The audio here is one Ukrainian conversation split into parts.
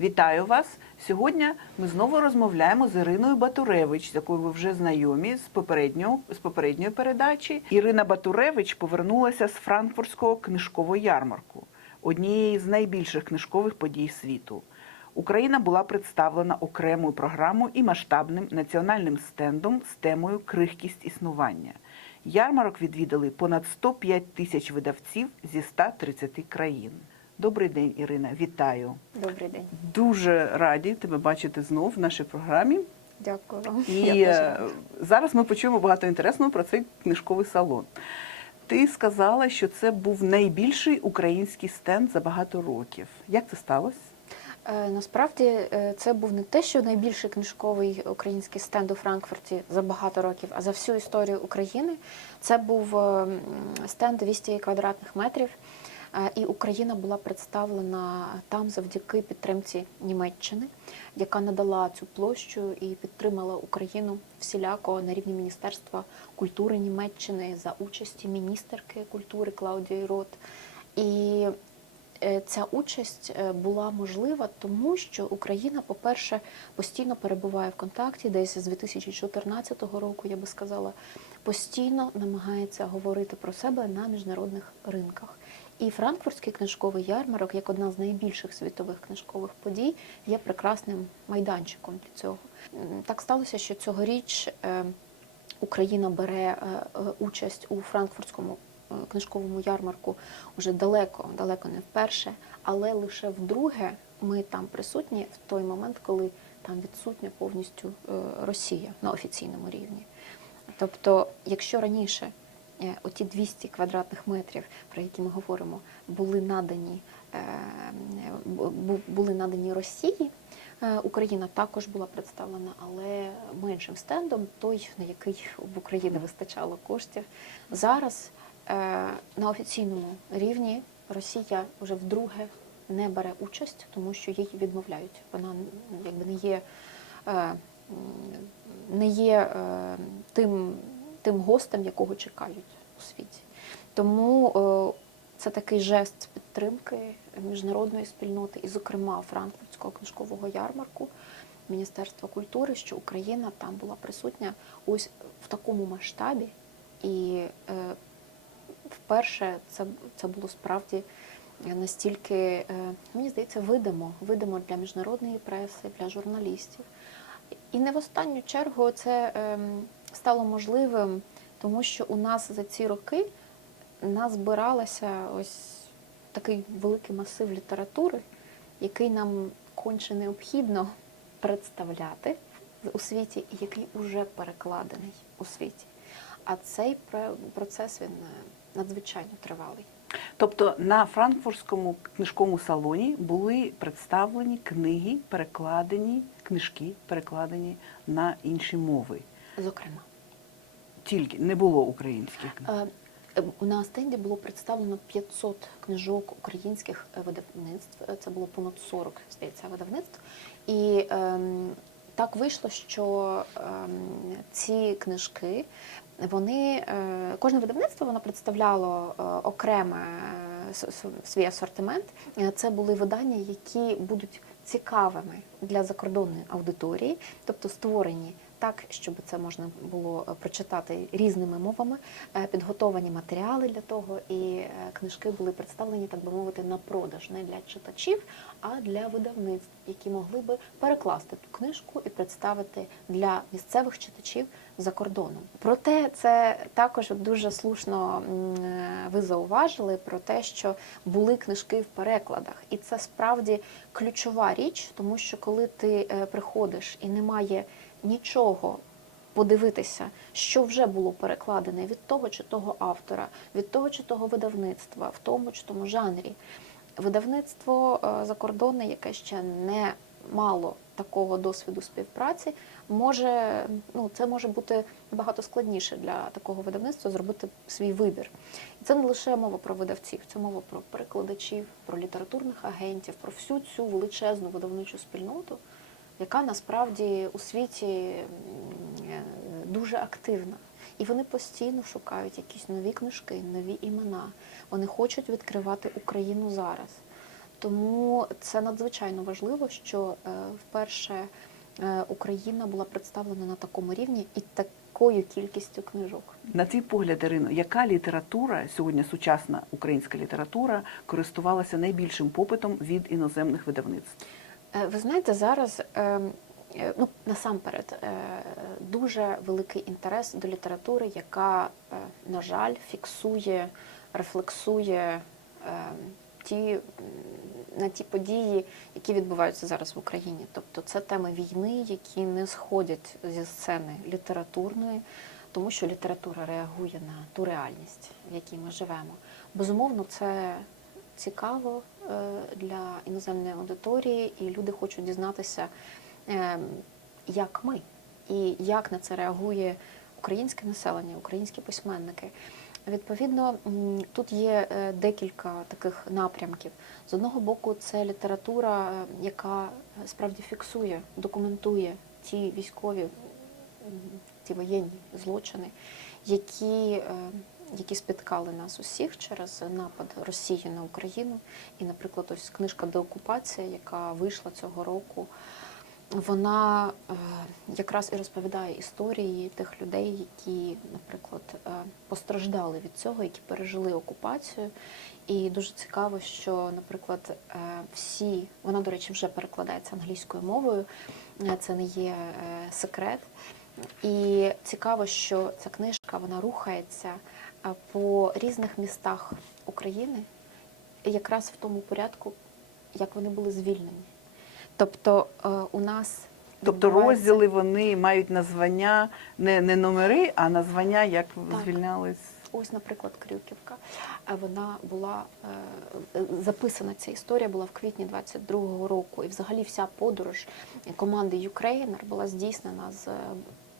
Вітаю вас! Сьогодні ми знову розмовляємо з Іриною Батуревич, з якою ви вже знайомі з попереднього з попередньої передачі. Ірина Батуревич повернулася з франкфуртського книжкового ярмарку, однієї з найбільших книжкових подій світу. Україна була представлена окремою програмою і масштабним національним стендом з темою Крихкість існування. Ярмарок відвідали понад 105 тисяч видавців зі 130 країн. Добрий день, Ірина. Вітаю. Добрий день. Дуже раді тебе бачити знов в нашій програмі. Дякую вам. І Я е, зараз ми почуємо багато інтересного про цей книжковий салон. Ти сказала, що це був найбільший український стенд за багато років. Як це сталося? Е, Насправді е, це був не те, що найбільший книжковий український стенд у Франкфурті за багато років, а за всю історію України. Це був е, стенд 200 квадратних метрів. Е, І Україна була представлена там завдяки підтримці Німеччини, яка надала цю площу і підтримала Україну всіляко на рівні Міністерства культури Німеччини за участі міністерки культури Клаудії Рот. І е, ця участь е, була можлива, тому що Україна, по-перше, постійно перебуває в контакті, десь з 2014 року, я би сказала, постійно намагається говорити про себе на міжнародних ринках. І франкфуртський книжковий ярмарок, як одна з найбільших світових книжкових подій, є прекрасним майданчиком для цього. Так сталося, що цьогоріч е, Україна бере е, е, участь у франкфуртському книжковому ярмарку вже далеко, далеко не вперше, але лише вдруге ми там присутні в той момент, коли там відсутня повністю Росія на офіційному рівні. Тобто, якщо раніше оті 200 квадратних метрів, про які ми говоримо, були надані, е, бу- бу- були надані Росії, е, Україна також була представлена, але меншим стендом, той, на який в Україні вистачало коштів. Зараз е, на офіційному рівні Росія вже вдруге не бере участь, тому що їй відмовляють. Вона якби не є. е, не є е, тим, тим гостем, якого чекають у світі. Тому е, це такий жест підтримки міжнародної спільноти, і, зокрема, Франкфуртського книжкового ярмарку Міністерства культури, що Україна там була присутня ось в такому масштабі. І е, вперше це, це було справді настільки, е, мені здається, видимо, видимо для міжнародної преси, для журналістів. І не в останню чергу це ем, стало можливим, тому що у нас за ці роки назбиралося ось такий великий масив літератури, який нам конче необхідно представляти у світі, який уже перекладений у світі. А цей процес він е, надзвичайно тривалий. Тобто на франкфуртському книжковому салоні були представлені книги, перекладені, книжки перекладені на інші мови. Зокрема, Тільки не було українських книг. Е, е, на стенді було представлено 500 книжок українських е, видавництв. Це було понад 40, здається, видавництв. І ем, так вийшло, що ем, ці книжки, вони е, кожне видавництво воно представляло е, окреме е, свій асортимент. Це були видання, які будуть цікавими для закордонної аудиторії, тобто створені так, щоб це можна було е, прочитати різними мовами, е, підготовані матеріали для того, і е, книжки були представлені, так би мовити, на продаж не для читачів, а для видавництв, які могли би перекласти ту книжку і представити для місцевих читачів за кордоном. Проте це також дуже слушно ви зауважили про те, що були книжки в перекладах, і це справді ключова річ, тому що коли ти приходиш і немає нічого подивитися, що вже було перекладене від того чи того автора, від того чи того видавництва, в тому чи тому жанрі. Видавництво е, закордонне, яке ще не мало такого досвіду співпраці, може ну це може бути набагато складніше для такого видавництва зробити свій вибір. І це не лише мова про видавців, це мова про перекладачів, про літературних агентів, про всю цю величезну видавничу спільноту, яка насправді у світі е, дуже активна. І вони постійно шукають якісь нові книжки, нові імена. Вони хочуть відкривати Україну зараз. Тому це надзвичайно важливо, що е, вперше е, Україна була представлена на такому рівні і такою кількістю книжок. На твій погляд, Ірино, яка література сьогодні сучасна українська література користувалася найбільшим попитом від іноземних видавництв? Е, Ви знаєте, зараз е, е, ну насамперед е, дуже великий інтерес до літератури, яка, на жаль, фіксує, рефлексує е, ті на ті події, які відбуваються зараз в Україні. Тобто це теми війни, які не сходять зі сцени літературної, тому що література реагує на ту реальність, в якій ми живемо. Безумовно, це цікаво для іноземної аудиторії, і люди хочуть дізнатися, е, як ми, і як на це реагує українське населення, українські письменники. Відповідно, тут є е, декілька таких напрямків. З одного боку, це література, е, яка е, справді фіксує, документує ті військові, ті воєнні злочини, які, е, які спіткали нас усіх через напад Росії на Україну. І, наприклад, ось книжка Деокупація, яка вийшла цього року, вона е, якраз і розповідає історії тих людей, які, наприклад, е, постраждали від цього, які пережили окупацію. І дуже цікаво, що, наприклад, е, всі вона, до речі, вже перекладається англійською мовою. Це не є секрет. І цікаво, що ця книжка вона рухається по різних містах України, якраз в тому порядку, як вони були звільнені. Тобто е, у нас Тобто розділи вони мають названня не, не номери, а названня, як Так. звільнялись. Ось, наприклад, Крюківка. Е, Вона була е, е, записана. Ця історія була в квітні 22-го року. І взагалі вся подорож команди Юкрейнер була здійснена з е,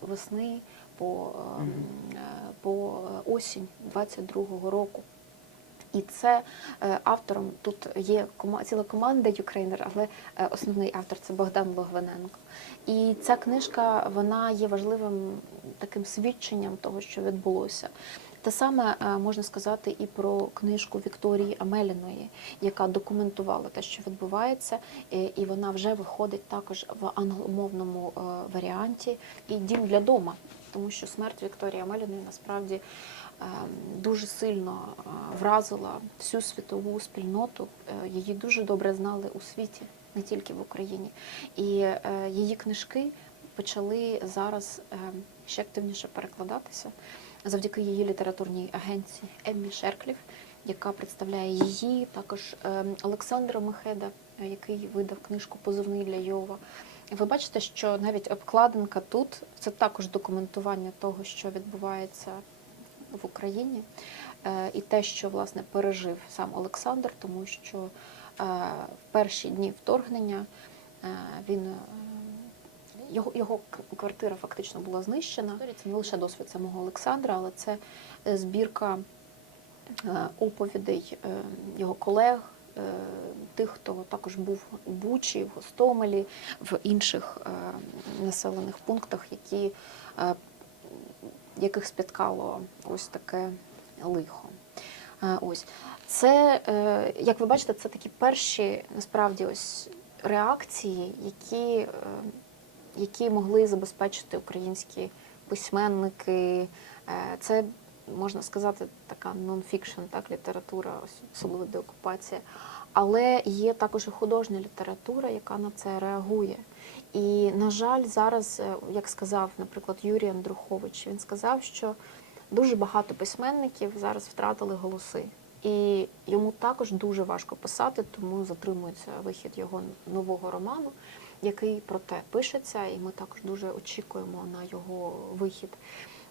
весни по, е, Мгм. е, по осінь 22-го року. І це е, автором тут є ціла команда Юкрейнер, але е, основний автор це Богдан Логвиненко. І ця книжка вона є важливим таким свідченням того, що відбулося. Те саме можна сказати і про книжку Вікторії Амеліної, яка документувала те, що відбувається, і вона вже виходить також в англомовному варіанті. І дім для дома, тому що смерть Вікторії Амеліної насправді е, дуже сильно е, вразила всю світову спільноту. Е, Її дуже добре знали у світі, не тільки в Україні. І е, її книжки почали зараз е, ще активніше перекладатися завдяки її літературній агенції Еммі Шеркліф, яка представляє її, також е, Олександра Мехеда, який видав книжку Позовний для Йова. Ви бачите, що навіть обкладинка тут це також документування того, що відбувається в Україні, Е, і те, що власне пережив сам Олександр, тому що е, в перші дні вторгнення е, він його, його квартира фактично була знищена. Це не лише досвід самого Олександра, але це збірка оповідей його колег, тих, хто також був у Бучі, в Гостомелі, в інших е, населених пунктах, які, е, яких спіткало ось таке лихо. Е, Ось це, е, як ви бачите, це такі перші насправді ось реакції, які, е, які могли забезпечити українські письменники. Е, Це можна сказати така нон-фікшн, так, література, особливо деокупація. Але є також і художня література, яка на це реагує. І, на жаль, зараз, е, як сказав, наприклад, Юрій Андрухович, він сказав, що дуже багато письменників зараз втратили голоси. І йому також дуже важко писати, тому затримується вихід його нового роману, який про те пишеться, і ми також дуже очікуємо на його вихід.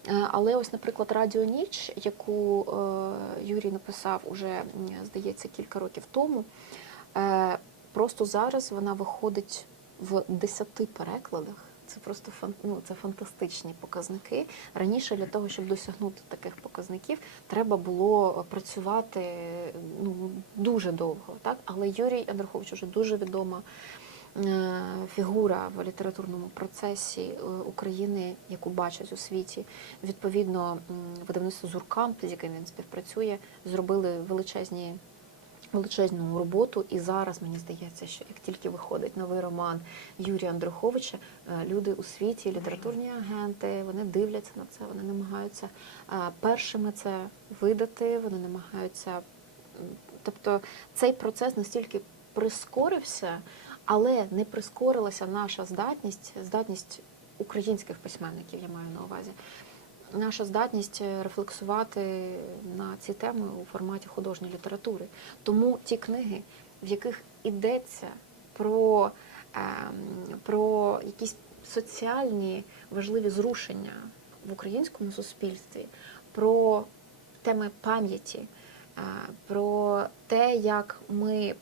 Е, Але ось, наприклад, Радіо Ніч, яку е, Юрій написав уже, здається, кілька років тому, е, просто зараз вона виходить в 10 перекладах. Це просто ну, це фантастичні показники. Раніше для того, щоб досягнути таких показників, треба було працювати ну, дуже довго. Так? Але Юрій Андрухович вже дуже відома фігура в літературному процесі е, України, яку бачать у світі. Відповідно, видавництво Зуркам, з яким він співпрацює, зробили величезні величезну роботу. І зараз мені здається, що як тільки виходить новий роман Юрія Андруховича, е, люди у світі, літературні агенти, вони дивляться на це, вони намагаються е, першими це видати, вони намагаються. Тобто цей процес настільки прискорився, але не прискорилася наша здатність, здатність українських письменників, я маю на увазі. Наша здатність е, рефлексувати на ці теми у форматі художньої літератури. Тому ті книги, в яких йдеться про, ем, про якісь соціальні важливі зрушення в українському суспільстві, про теми пам'яті, е, про те, як ми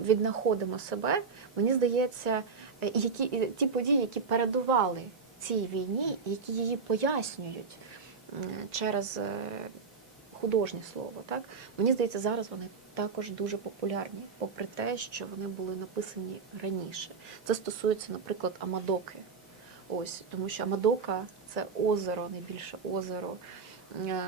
віднаходимо себе, мені здається, е, які ті події, які передували цій війні, які її пояснюють через е, художнє слово. Так? Мені здається, зараз вони також дуже популярні, попри те, що вони були написані раніше. Це стосується, наприклад, Амадоки. Ось, тому що Амадока це озеро, найбільше озеро е,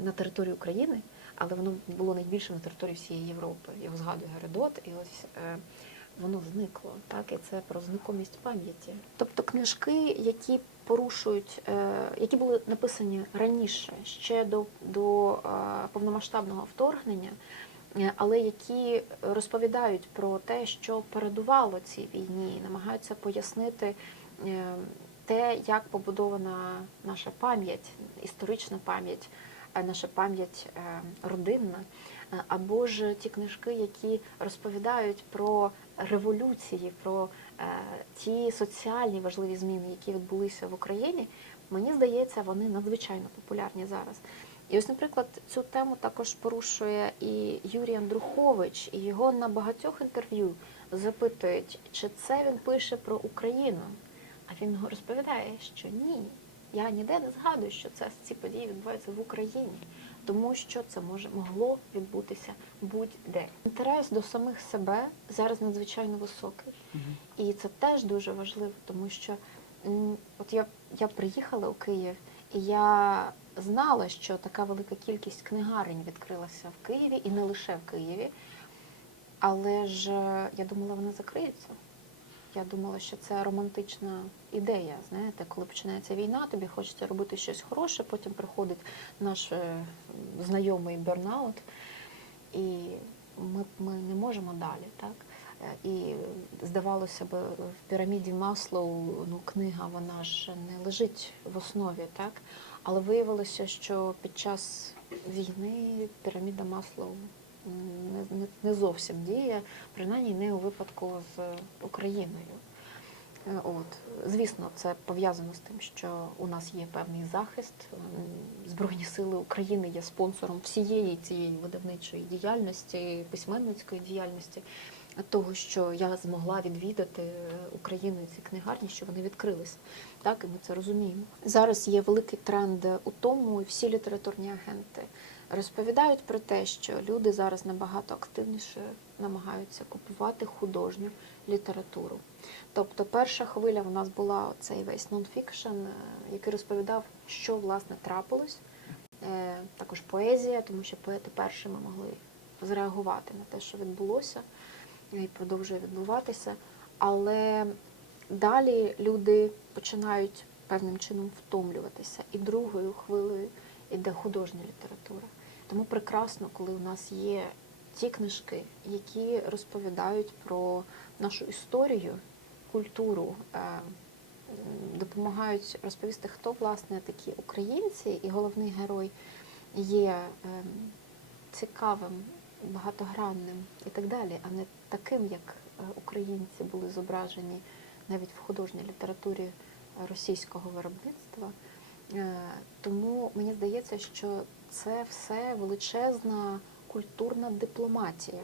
на території України, але воно було найбільше на території всієї Європи. Його згадує Геродот, і ось е, воно зникло. Так, і це про зникомість пам'яті. Тобто книжки, які порушують, е, які були написані раніше, ще до, до е, повномасштабного вторгнення. е, Але які розповідають про те, що передувало цій війні, намагаються пояснити те, як побудована наша пам'ять, історична пам'ять, наша пам'ять родинна, або ж ті книжки, які розповідають про революції, про е, ті соціальні важливі зміни, які відбулися в Україні, мені здається, вони надзвичайно популярні зараз. І ось, наприклад, цю тему також порушує і Юрій Андрухович, і його на багатьох інтерв'ю запитують, чи це він пише про Україну. А він розповідає, що ні. Я ніде не згадую, що це ці події відбуваються в Україні, тому що це може могло відбутися будь-де. Інтерес до самих себе зараз надзвичайно високий, і це теж дуже важливо, тому що от я, я приїхала у Київ, і я знала, що така велика кількість книгарень відкрилася в Києві, і не лише в Києві. Але ж е, я думала, вони закриються. Я думала, що це романтична ідея. Знаєте, коли починається війна, тобі хочеться робити щось хороше, потім приходить наш е, знайомий бернаут, і ми, ми не можемо далі. Так? Е, І здавалося б, в піраміді Маслоу ну, книга вона ж не лежить в основі, так? але виявилося, що під час війни піраміда Маслоу не, зовсім діє, принаймні не у випадку з Україною. Е, От. Звісно, це пов'язано з тим, що у нас є певний захист. Збройні сили України є спонсором всієї цієї видавничої діяльності, письменницької діяльності, того, що я змогла відвідати е, Україну ці книгарні, що вони відкрилися. Так, і ми це розуміємо. Зараз є великий тренд у тому, і всі літературні агенти розповідають про те, що люди зараз набагато активніше намагаються купувати художню літературу. Тобто перша хвиля у нас була цей весь нонфікшн, е, який розповідав, що власне трапилось. Е, Також поезія, тому що поети першими могли зреагувати на те, що відбулося і продовжує відбуватися. Але далі люди починають певним чином втомлюватися. І другою хвилею йде художня література. Тому прекрасно, коли у нас є ті книжки, які розповідають про нашу історію, культуру, е, допомагають розповісти, хто власне такі українці, і головний герой є ем, цікавим, багатогранним і так далі, а не таким, як е, українці були зображені навіть в художній літературі е, російського виробництва. Е, Тому мені здається, що це все величезна культурна дипломатія.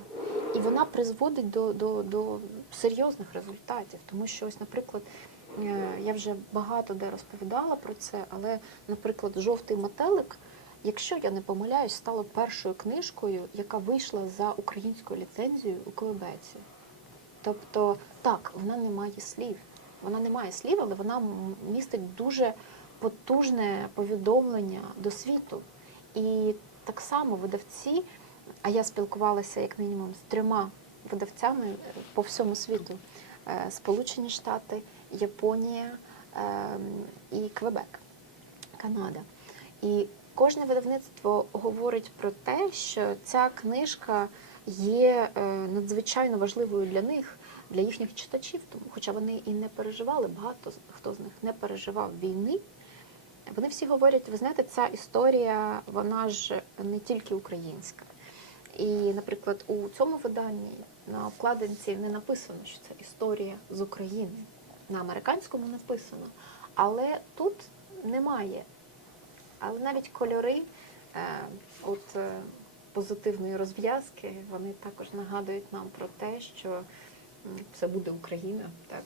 І вона призводить до, до, до серйозних результатів. Тому що, ось, наприклад, е, я вже багато де розповідала про це, але, наприклад, жовтий метелик, якщо я не помиляюсь, стало першою книжкою, яка вийшла за українською ліцензією у Квебеці. Тобто, так, вона не має слів. Вона не має слів, але вона містить дуже потужне повідомлення до світу. І так само видавці а я спілкувалася як мінімум з трьома видавцями е, по всьому світу: Е, Сполучені Штати, Японія ем, і Квебек, Канада. І кожне видавництво говорить про те, що ця книжка є е, надзвичайно важливою для них, для їхніх читачів, тому, хоча вони і не переживали, багато хто з них не переживав війни. Вони всі говорять, ви знаєте, ця історія, вона ж не тільки українська. І, наприклад, у цьому виданні на обкладинці не написано, що це історія з України. На американському написано. Але тут немає. Але навіть кольори е, от, е, позитивної розв'язки, вони також нагадують нам про те, що це буде Україна. Так?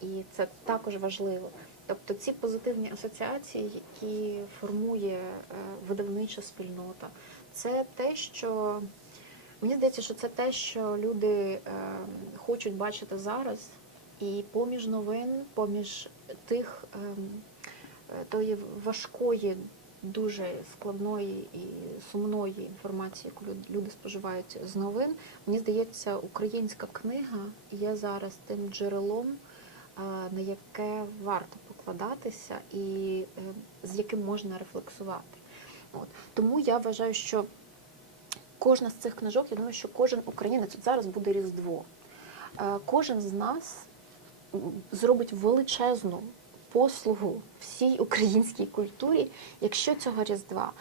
І це також важливо. Тобто ці позитивні асоціації, які формує е, видавнича спільнота, це те, що мені здається, що це те, що люди е, хочуть бачити зараз, і поміж новин, поміж тих ем, е, тої важкої, дуже складної і сумної інформації, яку люди споживають з новин, мені здається, українська книга є зараз тим джерелом, на яке варто покладатися і е, з яким можна рефлексувати. От. Тому я вважаю, що кожна з цих книжок, я думаю, що кожен українець, от зараз буде Різдво, е, кожен з нас зробить величезну послугу всій українській культурі, якщо цього Різдва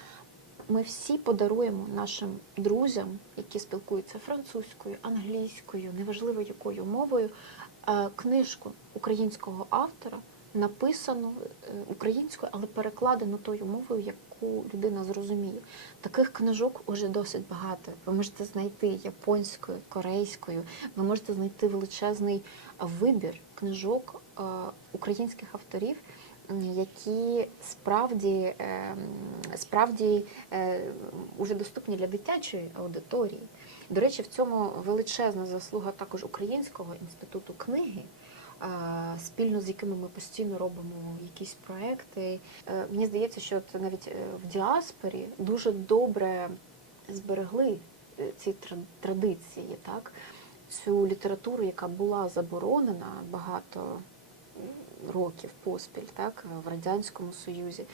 ми всі подаруємо нашим друзям, які спілкуються французькою, англійською, неважливо якою мовою, е, книжку українського автора, написану е, українською, але перекладену тою мовою, яку людина зрозуміє. Таких книжок уже досить багато. Ви можете знайти японською, корейською, ви можете знайти величезний вибір книжок е, українських авторів, які справді, е, справді уже доступні для дитячої аудиторії. До речі, в цьому величезна заслуга також Українського інституту книги, спільно з якими ми постійно робимо якісь проекти. Е, Мені здається, що це навіть е, в діаспорі дуже добре зберегли е, ці традиції, так? цю літературу, яка була заборонена багато років поспіль, так, в Радянському Союзі.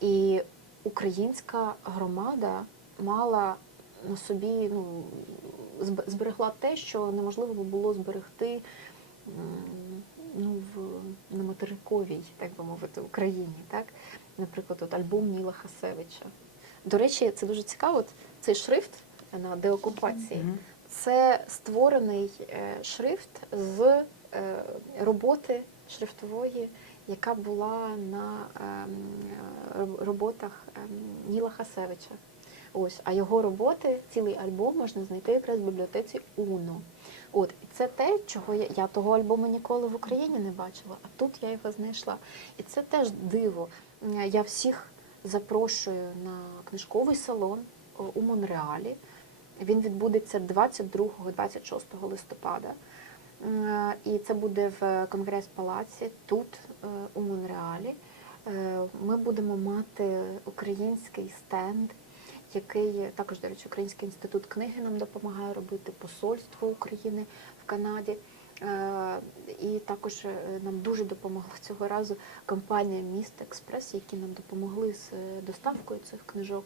І українська громада мала на собі, ну, зберегла те, що неможливо було зберегти ну, в, на материковій, так би мовити, Україні. Так? Наприклад, от альбом Ніла Хасевича. До речі, це дуже цікаво. От Цей шрифт на деокупації. Мгм. Це створений е, шрифт з е, роботи шрифтової, яка була на ем, е, роботах ем, Ніла Хасевича. Ось, а його роботи, цілий альбом можна знайти якраз в бібліотеці Уно. От, і це те, чого я, я того альбому ніколи в Україні не бачила, а тут я його знайшла. І це теж диво. Я всіх запрошую на книжковий салон у Монреалі. Він відбудеться 22-26 листопада. І це буде в Конгрес-палаці тут, е, у Монреалі. Е, Ми будемо мати український стенд, який також, до речі, Український інститут книги нам допомагає робити посольство України в Канаді. Е, І також е, нам дуже допомогла цього разу компанія Міст Експрес, які нам допомогли з е, доставкою цих книжок.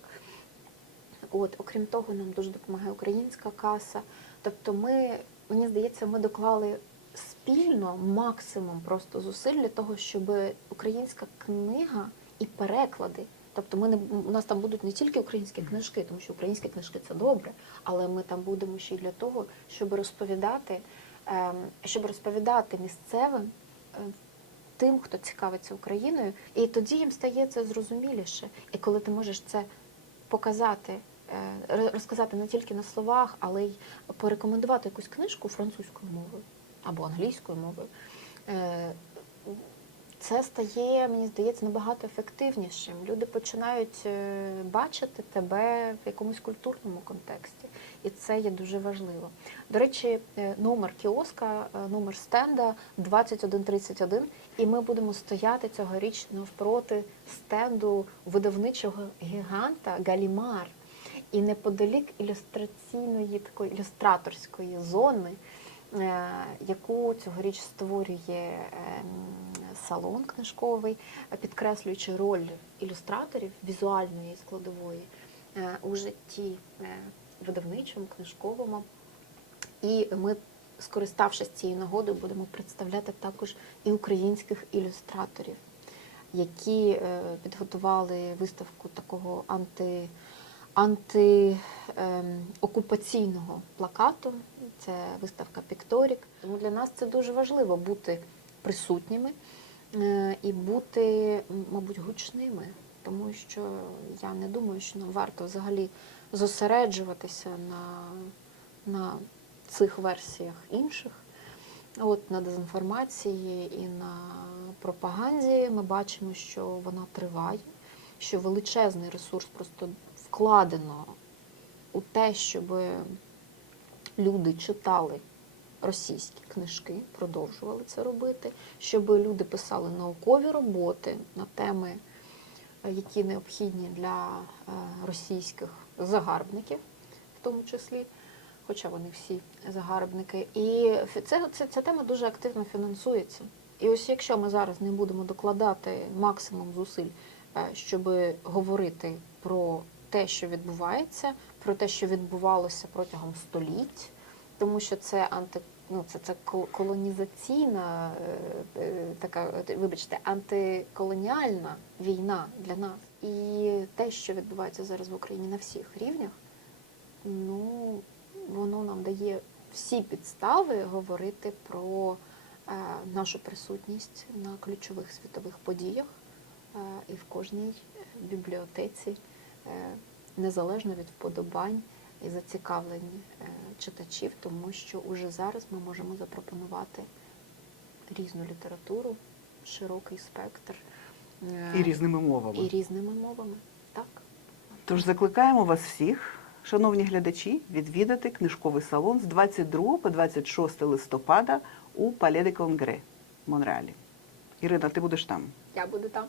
От, окрім того, нам дуже допомагає українська каса. Тобто, ми, мені здається, ми доклали спільно максимум просто зусиль для того, щоб українська книга і переклади. Тобто ми не у нас там будуть не тільки українські книжки, тому що українські книжки це добре, але ми там будемо ще й для того, щоб розповідати, ем, щоб розповідати місцевим е, тим, хто цікавиться Україною, і тоді їм стає це зрозуміліше. І коли ти можеш це показати, е, розказати не тільки на словах, але й порекомендувати якусь книжку французькою мовою або англійською мовою. Це стає, мені здається, набагато ефективнішим. Люди починають е, бачити тебе в якомусь культурному контексті, і це є дуже важливо. До речі, е, номер кіоска, е, номер стенда 2131, і ми будемо стояти цьогоріч навпроти стенду видавничого гіганта Галімар. І неподалік ілюстраційної такої ілюстраторської зони, яку цьогоріч створює ем, салон книжковий, підкреслюючи роль ілюстраторів візуальної складової е, у житті е, видавничому, книжковому. І ми, скориставшись цією нагодою, будемо представляти також і українських ілюстраторів, які е, підготували виставку такого анти, антиокупаційного плакату. Це виставка Пікторік. Тому для нас це дуже важливо бути присутніми і бути, мабуть, гучними, тому що я не думаю, що нам варто взагалі зосереджуватися на, на цих версіях інших. От на дезінформації і на пропаганді ми бачимо, що вона триває, що величезний ресурс просто вкладено у те, щоб люди читали російські книжки, продовжували це робити, щоб люди писали наукові роботи на теми, е, які необхідні для е, російських загарбників, в тому числі хоча вони всі загарбники. І це, це, ця тема дуже активно фінансується. І ось якщо ми зараз не будемо докладати максимум зусиль, е, щоб говорити про те, що відбувається, про те, що відбувалося протягом століть, тому що це анти. Ну, це, це колонізаційна, е, е, така, вибачте, антиколоніальна війна для нас. І те, що відбувається зараз в Україні на всіх рівнях, ну, воно нам дає всі підстави говорити про е, нашу присутність на ключових світових подіях і в кожній бібліотеці, незалежно від вподобань і зацікавлень е, читачів, тому що уже зараз ми можемо запропонувати різну літературу, широкий спектр е, І різними мовами. і різними мовами. Так. Тож закликаємо вас всіх, шановні глядачі, відвідати книжковий салон з 22 по 26 листопада у Пале де Конгре в Монреалі. Ірина, ти будеш там. Я буду там.